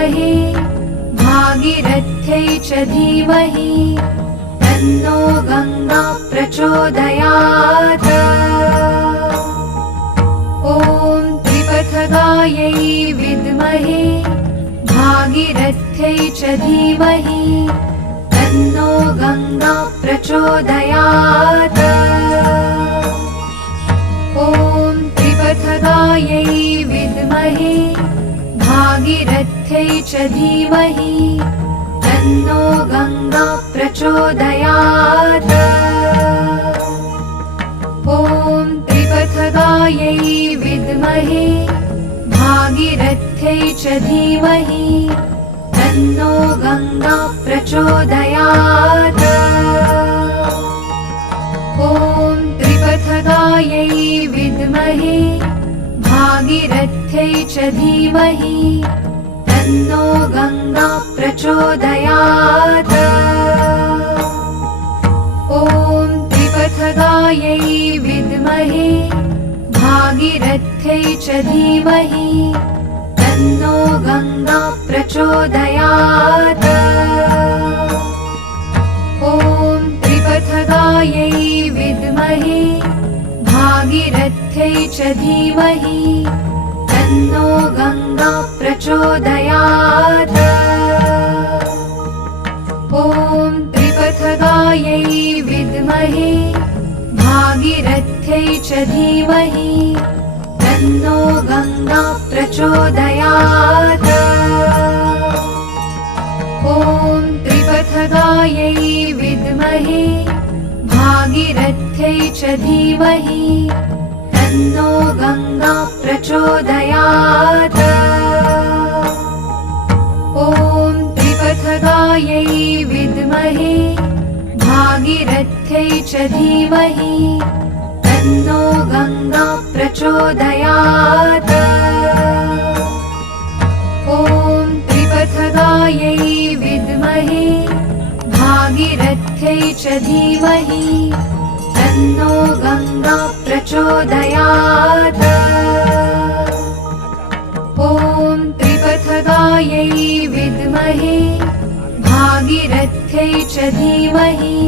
विद्महे भागीरथ्यै च धीमहि तन्नो गङ्गा प्रचोदयात्। ॐ त्रिपथगायै विद्महे भागीरथ्यै च धीमहि तन्नो गङ्गा प्रचोदयात्। ॐ त्रिपथगायै विद्महे भागीरथ्यै च धीमहि तन्नो गङ्गा प्रचोदयात्। ॐ त्रिपथगायै विद्महे भागीरथ्यै च धीमहि तन्नो गङ्गा प्रचोदयात्। ॐ त्रिपथगायै विद्महे भागीरथ्यै च धीमहि तन्नो गङ्गा प्रचोदयात्। ॐ त्रिपथगायै विद्महे भागीरथ्यै च धीमहि तन्नो गङ्गा प्रचोदयात्। ॐ त्रिपथगायै विद्महे भागीरथ्यै च धीमहि तन्नो गङ्गा प्रचोदयात्। ॐ त्रिपथगायै विद्महे भागीरथ्यै च धीमहि तन्नो गङ्गा प्रचोदयात्। ॐ त्रिपथगायै विद्महे भागीरथ्यै च धीमहि तन्नो गङ्गा प्रचोदयात्। ॐ त्रिपथगायै विद्महे भागीरथ्यै च धीमहि तन्नो गङ्गा प्रचोदयात्। ॐ त्रिपथगायै विद्महे भागीरथ्यै च धीमहि तन्नो गङ्गा प्रचोदयात्। ॐ त्रिपथगायै विद्महे भागीरथ्यै च धीमहि